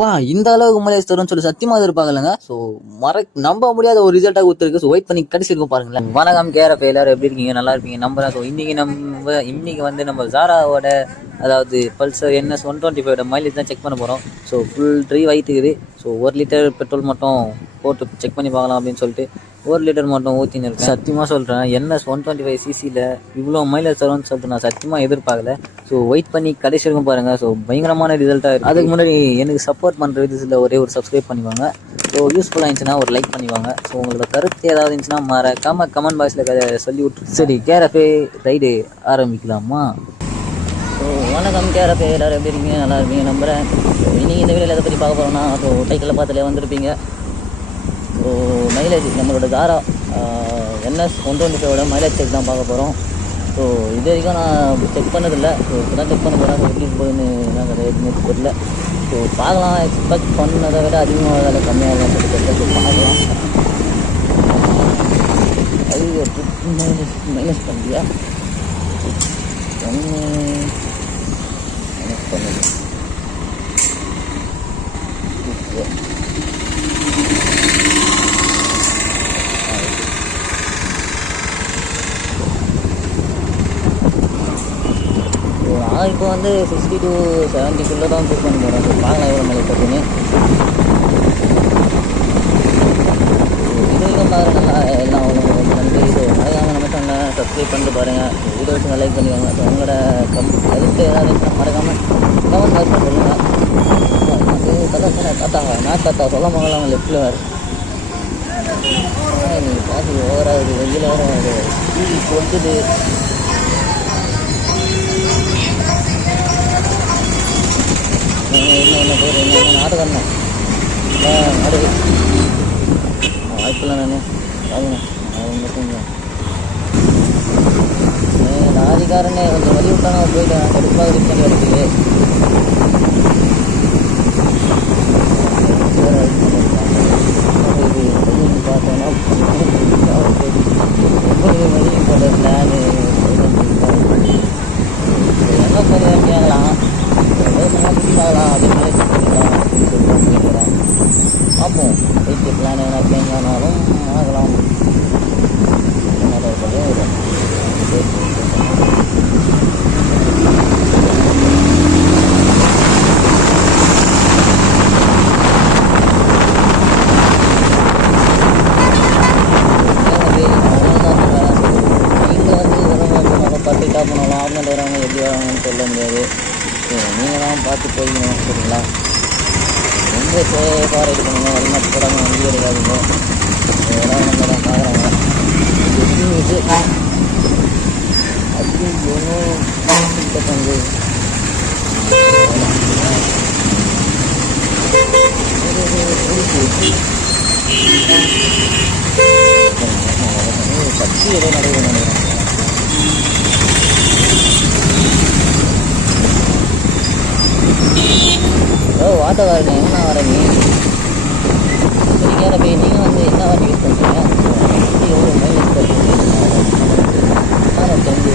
அப்பா இந்த அளவுக்கு மைலேஜ் தரும்னு சொல்லி சத்தியமா எதிர்பார்க்கலங்க. ஸோ நம்ப முடியாத ஒரு ரிசல்ட்டாக கொடுத்துருக்கு. ஸோ வெயிட் பண்ணி கடைசிருக்கும் பாருங்களேன். வணக்கம் கேரப்ப, எல்லாரும் எப்படி இருக்கீங்க? நல்லா இருப்பீங்க நம்புறேன். ஸோ இன்னைக்கு வந்து நம்ம ஜாராவோட அதாவது பல்சர் NS 125 மைலேஜ் தான் செக் பண்ண போகிறோம். ஸோ ஃபுல் ட்ரீ ஆகிட்டுக்குது. ஸோ 1 லிட்டர் பெட்ரோல் மட்டும் போட்டு செக் பண்ணி பார்க்கலாம் அப்படின்னு சொல்லிட்டு 1 லிட்டர் மட்டும் ஊற்றின்னு இருக்கேன். சத்தியமாக சொல்கிறேன், NS 125cc இவ்வளோ மைலேஜ் தரும்னு சொல்லிட்டு நான் சத்தியமாக எதிர்பார்க்கல. ஸோ வெயிட் பண்ணி கடைசி இருக்கும் பாருங்கள். ஸோ பயங்கரமான ரிசல்ட்டாக இருக்குது. அதுக்கு முன்னாடி எனக்கு சப்போர்ட் பண்ணுற விதத்தில் ஒரே ஒரு சப்ஸ்கிரைப் பண்ணிவாங்க. ஸோ யூஸ்ஃபுல்லாக இருந்துச்சுன்னா ஒரு லைக் பண்ணிவாங்க. ஸோ உங்களோட கருத்து ஏதாவது இருந்துச்சுன்னா மறக்காம கமெண்ட் பாக்ஸில் சொல்லி விட்டு சரி கேரப்பே ரைடு ஆரம்பிக்கலாமா? ஸோ வணக்கம் கேரப்பே, எல்லோரும் எப்படி இருக்கீங்க? நல்லா இருப்பீங்க நம்புகிறேன். ஸோ இன்றைக்கி இந்த வீடியோவில் எதை பற்றி பார்க்க போகிறோம்னா, ஸோ டைட்டில் பார்த்துலே வந்திருப்பீங்க. ஸோ மைலேஜ் நம்மளோட ஜாரா NS 125 மைலேஜ் செக் தான் பார்க்க போகிறோம். ஸோ இது வரைக்கும் நான் செக் பண்ணதில்லை. ஸோ இப்போ தான் செக் பண்ண போகிறேன். எப்படி போகுதுன்னு என்ன கிடையாதுன்னு தெரியல. ஸோ பார்க்கலாம். எக்ஸ்பெக்ட் பண்ணதை விட அதிகமாக வேலை கம்மியாக சொல்லிட்டு தெரியல. ஸோ பார்க்கலாம். ஐயோ மைனஸ் பண்ணியா மைனஸ் பண்ணுது. நான் இப்போ வந்து 60 to 70 தான் புக் பண்ண போகிறேன். ஸோ பார்க்கலாம் எவ்வளோ மைலேஜ் தருதுன்னு. இது வரைக்கும் பாருங்கள், நல்லா எல்லாம் அவ்வளோ நன்றி. ஸோ மறக்காமல் நம்ம சேனலை சப்ஸ்கிரைப் பண்ணிட்டு பாருங்கள். வீடியோஸுங்க லைக் பண்ணிக்கோங்க. ஸோ உங்களோட கருத்து ஏதாவது மறக்காமல் கமெண்ட் பாக்ஸில் சொல்லுங்கள். தாத்தா சொல்ல மகள் அவங்க லெஃப்டில் வேறு நீங்கள் காசு ஓவராகுது. வெயில் வேறு டிவி கொடுத்துது. என்ன பேர் என்ன நாடு தானே நாடு வாய்ப்பில்லை. நான் வாங்க மட்டும் லாரிக்காரனே கொஞ்சம் வழி விட்டாங்க. போயிட்டேன் கடுப்பாக ரிக் பண்ணி வரதுக்கு. பார்த்தோன்னா வழி போட பிளானு என்ன பண்ணி கேட்கலாம். புதுசாகலாம் அதே மாதிரி பண்ணிக்கலாம் அப்படின்னு சொல்லிட்டு கேட்குறேன். பார்ப்போம். வீட்டு பிளான் எதனா சேஞ்ச் ஆனாலும் ஆகலாம். நீங்கள் வந்து பர்ஃபெக்டாக போனாலும் ஆர்னல் வரவங்க எப்படி வராங்கன்னு சொல்ல முடியாது. நீங்கள் தான் பார்த்து போய்க்கணும். சரிங்களா? ரொம்ப சேஃபாக ரைடு பண்ணுங்கள். ஹெல்மெட் போடாமல் வண்டி எடுக்காதீங்க. இதெல்லாம் நம்ம தான் பார்க்குறாங்க. அப்படி ஒன்றும் பங்கு சக்தி ஏதோ நடைபெறும் நினைக்கிறேன். ஆட்டோக்காரங்க என்ன வர நீ சரி கேரப்ப, நீங்கள் வந்து என்ன வண்டி யூஸ் பண்ணுறீங்க? எவ்வளோ மைலேஜ் தருவீங்க? தெரிஞ்சு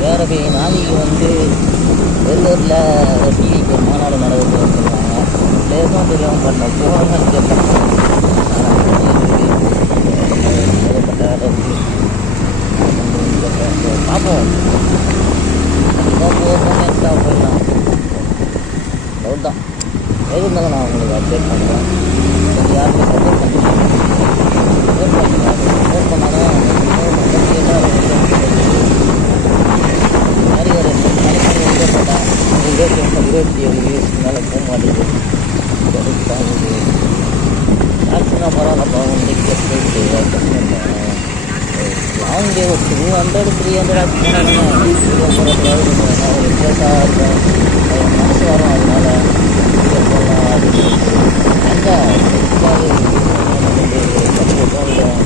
வேறவே நாளைக்கு வந்து வெள்ளூரில் டிவிக்கு ஒரு மாநாடு நடக்குதுன்னு சொல்லுவாங்க. பிளேஸும் தெரியாமல் பண்ண போகணும்னு கேட்பாங்க. பார்ப்போம். போகணும் எக்ஸ்ட்ரா போயிடலாம். டவுட் தான். எது இருந்தாலும் நான் உங்களுக்கு அப்டேட் பண்ணுறேன். யாருமே சப்போர்ட் பண்ணுறேன். சப்போர்ட் பண்ணால் தான் மாதிரி ஒரு மணிக்கு போட்டால் 27 வியூஸ் மேலே போக மாட்டேங்குது. மேக்ஸிமம் பரவாயில்ல. போயிட்டு லாங் டே ஒரு 200 300 ஆச்சு போகிறதுக்காக ஒரு இன்ட்ரெஸ்டாக இருக்கும், மனசு வரும். அதனால வீடியோ போடலாம் அப்படின்னு சொல்லிட்டு எங்கே தோணுதோம்.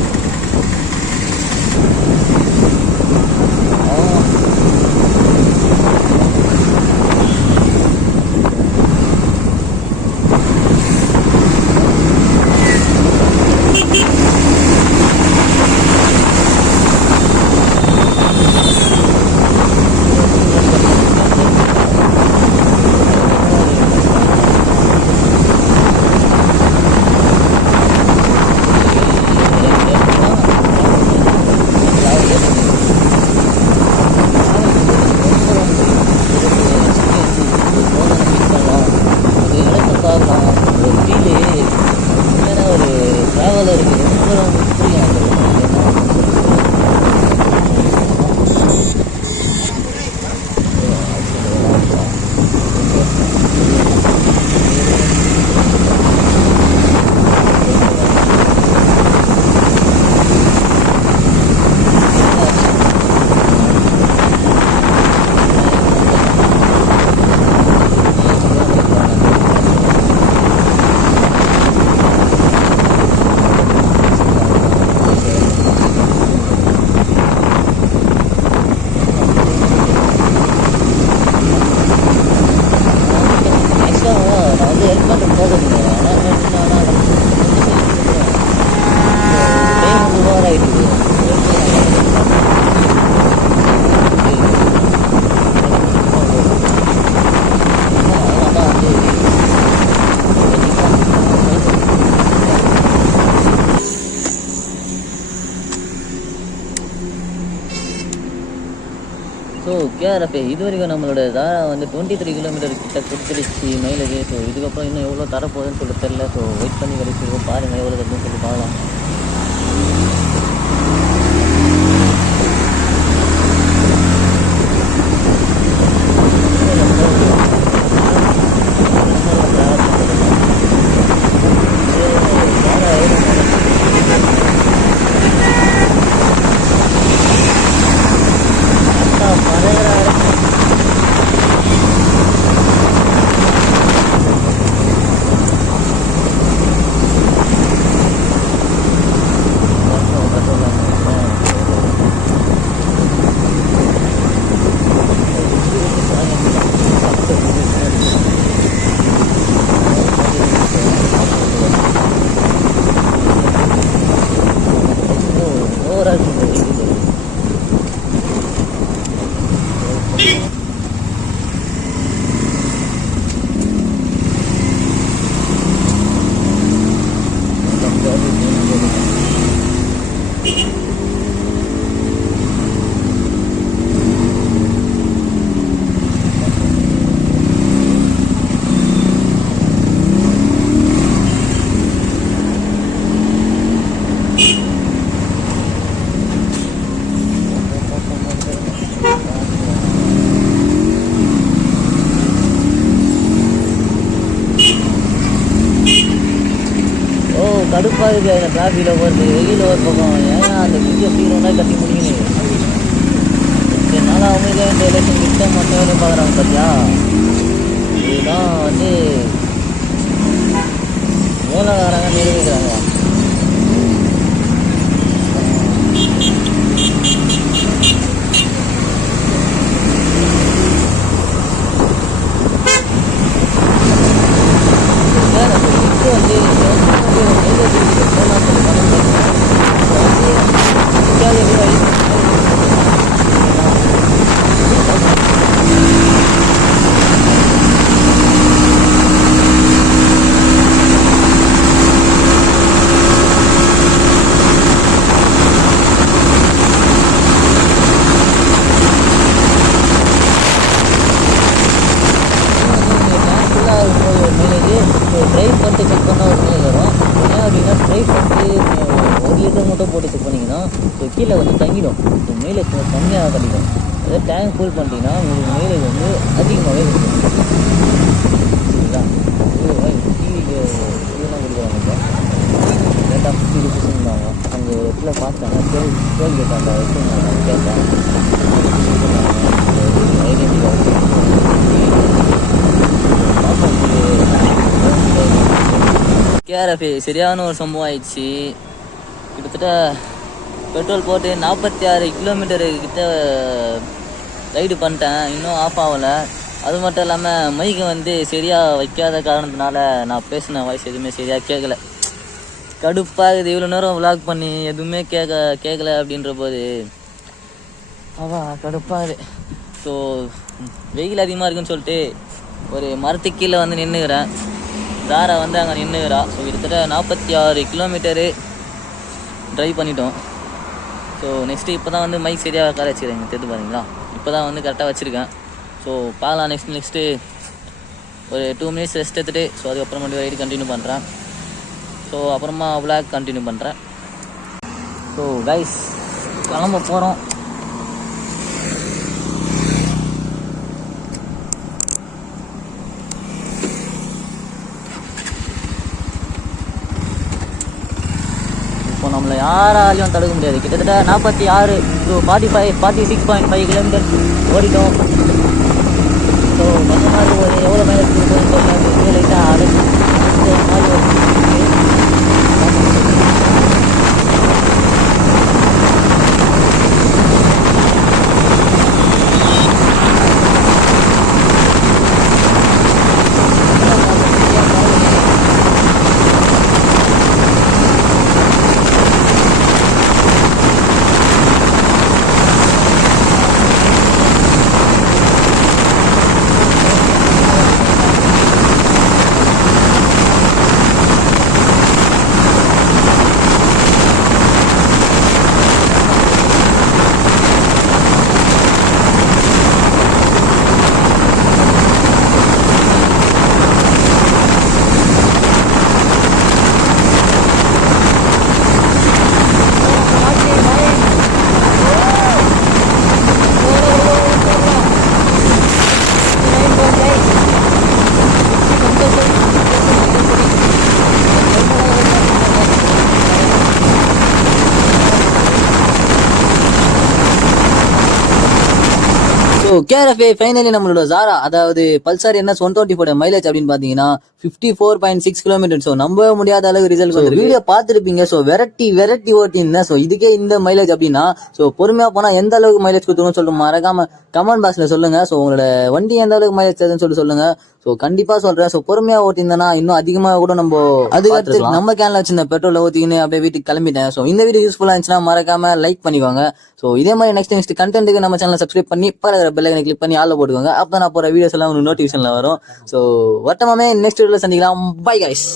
ஸோ கேஆர்எஃப் இது வரைக்கும் நம்மளோட தாரா வந்து 23 கிலோமீட்டர் கிட்ட கொடுத்துருச்சு மைலேஜ். ஸோ இதுக்கப்புறம் இன்னும் எவ்வளோ தரப்போகுதுன்னு சொல்லி தெரில. ஸோ வெயிட் பண்ணி கிடைச்சிருக்கோம், பாருங்கள் எவ்வளோ தருதுன்னு சொல்லி பார்க்கலாம். கடுப்பாக இருக்குது அந்த டிராஃபிக்கில் போகிறது, வெயில் ஒரு பக்கம். ஏன்னா அந்த குட்டியை சீக்கிரம்னா கட்டி முடிக்கணும். என்னால் அவங்களுக்கு இந்த எலெக்ஷன் கிட்ட மட்டும் வேலையை பார்க்குறாங்க பார்த்தியா. இதுதான் வந்து மூலகாரங்க நிரூபிக்கிறாங்க. ட்ரைவ் பண்ணிட்டு செக் பண்ணால் ஒரு மைலேஜ் வரும். ஏன் அப்படின்னா ட்ரைவ் பண்ணிட்டு 1 லிட்டர் மட்டும் போட்டு செக் பண்ணிங்கன்னா ஸோ கீழே வந்து தங்கிடும். ஸோ மைலேஜ் கொஞ்சம் கம்மியாக கிடைக்கும். அதே டேங்க் ஃபுல் பண்ணிட்டீங்கன்னா உங்களுக்கு மைலேஜ் வந்து அதிகமாகவே இருக்கும். சரிங்களா? டிவிக்கு இதெல்லாம் கொடுக்குறாங்க. லேட்டாக 50 ருபீஸ் இருந்தாங்க. அந்த இடத்துல பார்த்தேன் டோல் கேட் அந்த கேட்டேன். கேஆர்எஃப் சரியான ஒரு சம்பவம் ஆயிடுச்சு. கிட்டத்தட்ட பெட்ரோல் போட்டு 46 கிலோமீட்டரு கிட்ட ரைடு பண்ணிட்டேன். இன்னும் ஆஃப் ஆகலை. அது மட்டும் இல்லாமல் மைக்கை வந்து சரியாக வைக்காத காரணத்தினால நான் பேசின வாய்ஸ் எதுவுமே சரியாக கேட்கல. கடுப்பாகுது. இவ்வளோ நேரம் விளாக் பண்ணி எதுவுமே கேட்கல அப்படின்ற போது கடுப்பாகுது. ஸோ வெயில் அதிகமாக இருக்குன்னு சொல்லிட்டு ஒரு மரத்துக்கு கீழே வந்து நின்றுக்கிறேன். ஜாரா வந்து அங்கே நின்றுக்கிறா. ஸோ கிட்டத்தட்ட 46 கிலோமீட்டரு ட்ரைவ் பண்ணிட்டோம். ஸோ நெக்ஸ்ட்டு இப்போ தான் வந்து மைக் சரியாக உட்கார வச்சுக்கிறேன். தெரிஞ்சு பாருங்களா, இப்போ தான் வந்து கரெக்டாக வச்சுருக்கேன். ஸோ பார்க்கலாம். நெக்ஸ்ட்டு ஒரு 2 மினிட்ஸ் ரெஸ்ட் எடுத்துகிட்டு ஸோ அதுக்கப்புறம் மட்டும் ரைடு கண்டினியூ பண்ணுறேன். ஸோ அப்புறமா விளாக் கண்டினியூ பண்ணுறேன். ஸோ கைஸ் கிளம்ப போகிறோம். இப்போ நம்மளை யாராலையும் தடுக்க முடியாது. கிட்டத்தட்ட 46 to 46.5 கிலோமீட்டர் ஓடிட்டோம். ஸோ கொஞ்சமாக ஒரு எவ்வளோ மைலேஜ் கொடுப்போம் லைட்டாக அழைச்சி கேஆர்எஃப் ஃபைனலி நம்மளோட ஜாரா அதாவது பல்சார் NS 124 மைலேஜ் அப்படின்னு பாத்தீங்கன்னா 54.6 கிலோமீட்டர். ஸோ நம்ப முடியாத அளவு ரிசல்ட் வந்து வீடியோ பார்த்துருப்பீங்க. So variety ஓட்டியிருந்தேன். ஸோ இதுக்கே இந்த மைலேஜ் அப்படின்னா ஸோ பொறுமையா போனா எந்த அளவுக்கு மைலேஜ் கொடுத்துருன்னு சொல்லிட்டு மறக்காம கமெண்ட் பாக்ஸ்ல சொல்லுங்க. ஸோ உங்களோட வண்டி எந்த அளவுக்கு மைலேஜ் தருதுன்னு சொல்லிட்டு சொல்லுங்க. ஸோ கண்டிப்பா சொல்றேன். ஸோ பொறுமையா ஓட்டியிருந்தேன்னா இன்னும் அதிகமாக கூட நம்ம அதுக்கு நம்ம கேன்ல வச்சிருந்த பெட்ரோல் ஊற்றிக்கின்னு அப்படியே வீட்டுக்கு கிளம்பிட்டேன். ஸோ இந்த வீடியோ யூஸ்ஃபுல்லா இருந்துச்சுன்னா மறக்காம லைக் பண்ணிக்கோங்க. ஸோ இதே மாதிரி நெக்ஸ்ட் கண்டென்ட்டுக்கு நம்ம சேனலை சப்ஸ்கிரைப் பண்ணி பக்கத்துல பெல் ஐகானை கிளிக் பண்ணி ஆல்ல போட்டுக்கோங்க. அப்போ நான் போற வீடியோஸ் எல்லாம் உங்களுக்கு நோட்டிஃபிகேஷன்ல வரும். ஸோ வட்டமாமே நெக்ஸ்ட் வீடியோல சந்திக்கலாம். Bye guys.